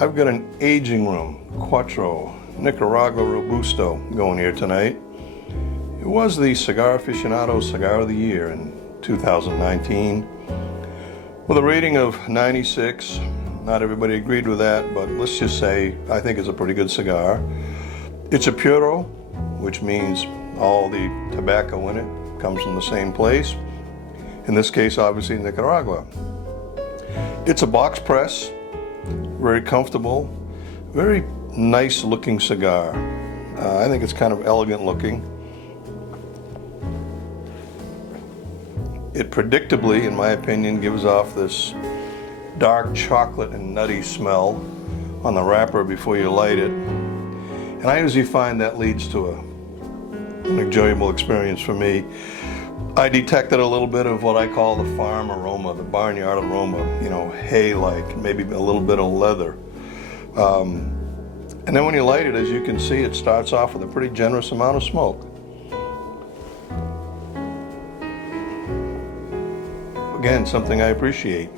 I've got an aging room Quattro Nicaragua Robusto going here tonight. It was the Cigar Aficionado Cigar of the Year in 2019 with a rating of 96. Not everybody agreed with that, but let's just say I think it's a pretty good cigar. It's a Puro, which means all the tobacco in it comes from the same place. In this case, obviously, Nicaragua. It's a box press, very comfortable, very nice looking cigar. I think it's kind of elegant looking. It predictably, in my opinion, gives off this dark chocolate and nutty smell on the wrapper before you light it. And I usually find that leads to an enjoyable experience for me. I detected a little bit of what I call the farm aroma, the barnyard aroma, you know, hay-like, maybe a little bit of leather. And then when you light it, as you can see, it starts off with a pretty generous amount of smoke. Again, something I appreciate.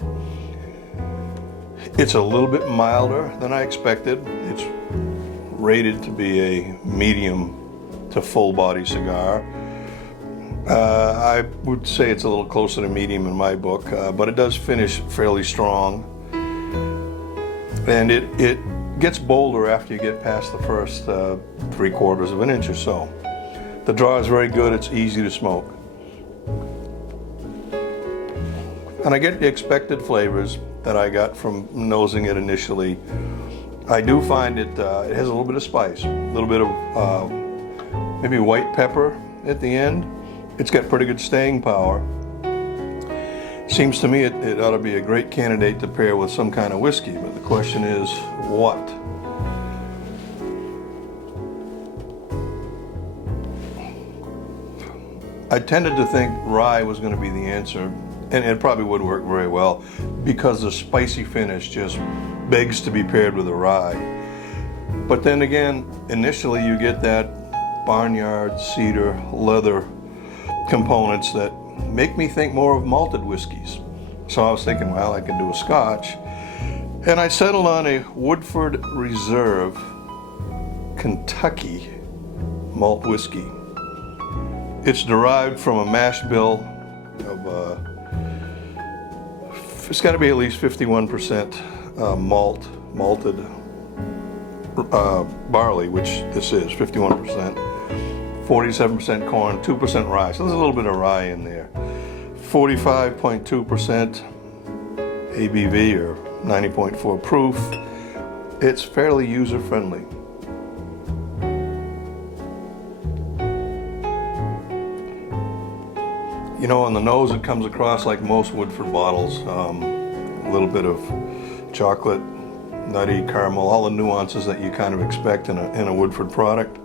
It's a little bit milder than I expected. It's rated to be a medium to full body cigar. I would say it's a little closer to medium in my book, but it does finish fairly strong. And it gets bolder after you get past the first 3/4 of an inch or so. The draw is very good, it's easy to smoke. And I get the expected flavors that I got from nosing it initially. I do find it has a little bit of spice, a little bit of maybe white pepper at the end. It's got pretty good staying power. Seems to me it ought to be a great candidate to pair with some kind of whiskey, but the question is, what? I tended to think rye was going to be the answer, and it probably would work very well because the spicy finish just begs to be paired with a rye. But then again, initially you get that barnyard, cedar, leather components that make me think more of malted whiskeys. So I was thinking, well, I can do a Scotch. And I settled on a Woodford Reserve Kentucky malt whiskey. It's derived from a mash bill of, it's got to be at least 51% malted barley, which this is, 51%. 47% corn, 2% rye. So there's a little bit of rye in there. 45.2% ABV or 90.4 proof. It's fairly user-friendly. You know, on the nose it comes across like most Woodford bottles. A little bit of chocolate, nutty, caramel, all the nuances that you kind of expect in a Woodford product.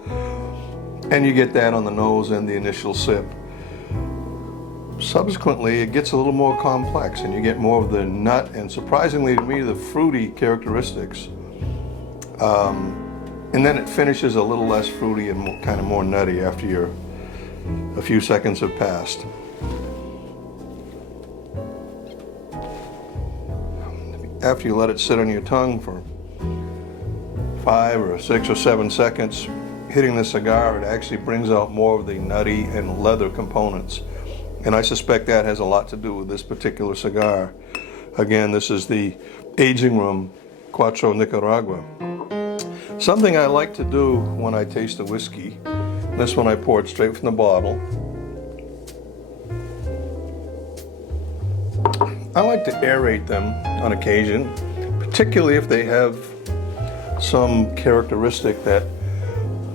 And you get that on the nose and the initial sip. Subsequently, it gets a little more complex and you get more of the nut and, surprisingly to me, the fruity characteristics. And then it finishes a little less fruity and more, kind of more nutty after a few seconds have passed. After you let it sit on your tongue for 5 or 6 or 7 seconds, hitting the cigar, it actually brings out more of the nutty and leather components. And I suspect that has a lot to do with this particular cigar. Again, this is the Aging Room Quattro Nicaragua. Something I like to do when I taste a whiskey, this one I poured straight from the bottle. I like to aerate them on occasion, particularly if they have some characteristic that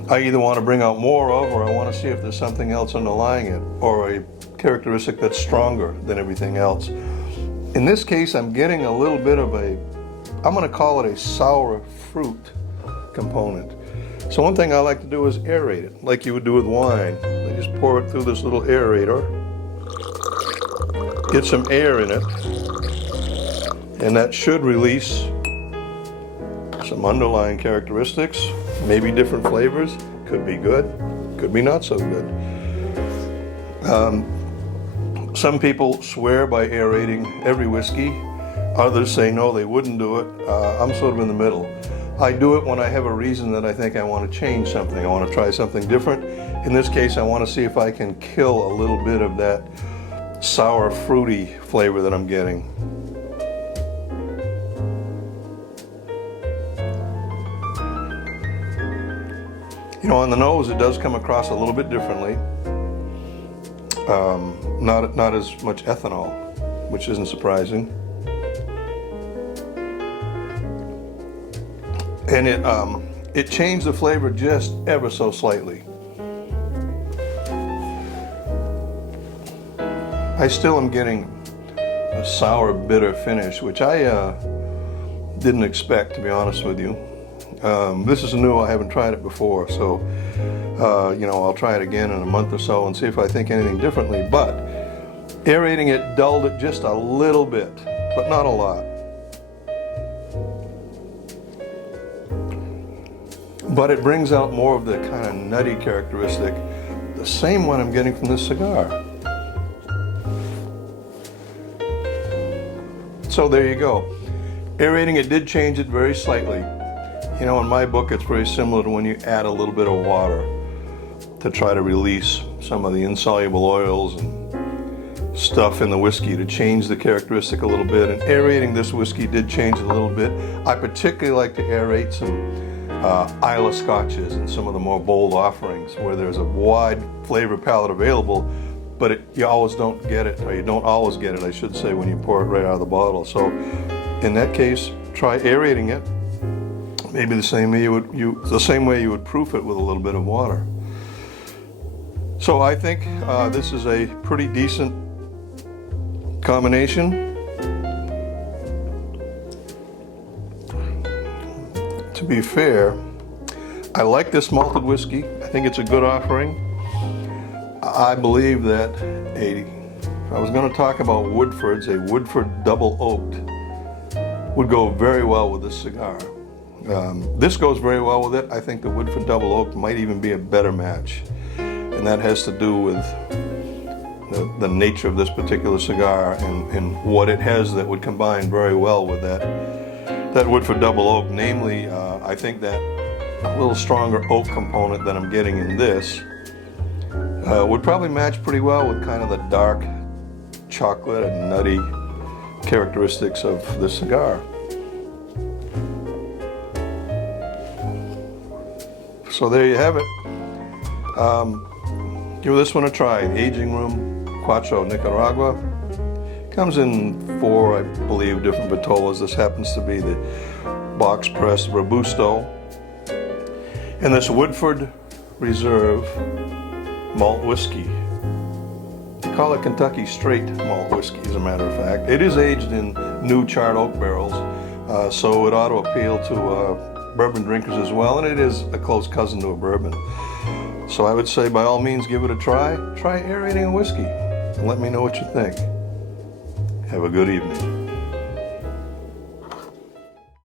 I either want to bring out more of, or I want to see if there's something else underlying it, or a characteristic that's stronger than everything else. In this case, I'm getting a little bit of I'm going to call it a sour fruit component. So one thing I like to do is aerate it, like you would do with wine. I just pour it through this little aerator, get some air in it, and that should release some underlying characteristics, maybe different flavors. Could be good, could be not so good. Some people swear by aerating every whiskey. Others say no, they wouldn't do it. I'm sort of in the middle. I do it when I have a reason that I think I want to change something. I want to try something different. In this case, I want to see if I can kill a little bit of that sour, fruity flavor that I'm getting. You know, on the nose, it does come across a little bit differently. Not as much ethanol, which isn't surprising. And it changed the flavor just ever so slightly. I still am getting a sour, bitter finish, which I didn't expect, to be honest with you. This is new, I haven't tried it before, so you know, I'll try it again in a month or so and see if I think anything differently. But aerating it dulled it just a little bit, but not a lot. But it brings out more of the kind of nutty characteristic, the same one I'm getting from this cigar. So there you go. Aerating it did change it very slightly. You know, in my book, it's very similar to when you add a little bit of water to try to release some of the insoluble oils and stuff in the whiskey to change the characteristic a little bit. And aerating this whiskey did change it a little bit. I particularly like to aerate some Islay Scotches and some of the more bold offerings where there's a wide flavor palette available, but you always don't get it, or you don't always get it, I should say, when you pour it right out of the bottle. So in that case, try aerating it. Maybe the same way you would proof it with a little bit of water. So I think this is a pretty decent combination. To be fair, I like this malted whiskey. I think it's a good offering. I believe that if I was going to talk about Woodfords, a Woodford double oaked would go very well with this cigar. This goes very well with it. I think the Woodford double oak might even be a better match, and that has to do with the nature of this particular cigar and what it has that would combine very well with that Woodford double oak. Namely, I think that a little stronger oak component that I'm getting in this would probably match pretty well with kind of the dark chocolate and nutty characteristics of the cigar. So there you have it. Give this one a try. The Aging Room Quattro, Nicaragua. Comes in 4, I believe, different vitolas. This happens to be the box pressed Robusto. And this Woodford Reserve malt whiskey. They call it Kentucky straight malt whiskey, as a matter of fact. It is aged in new charred oak barrels, so it ought to appeal to bourbon drinkers as well, and it is a close cousin to a bourbon. So I would say, by all means, give it a try. Try aerating a whiskey and let me know what you think. Have a good evening.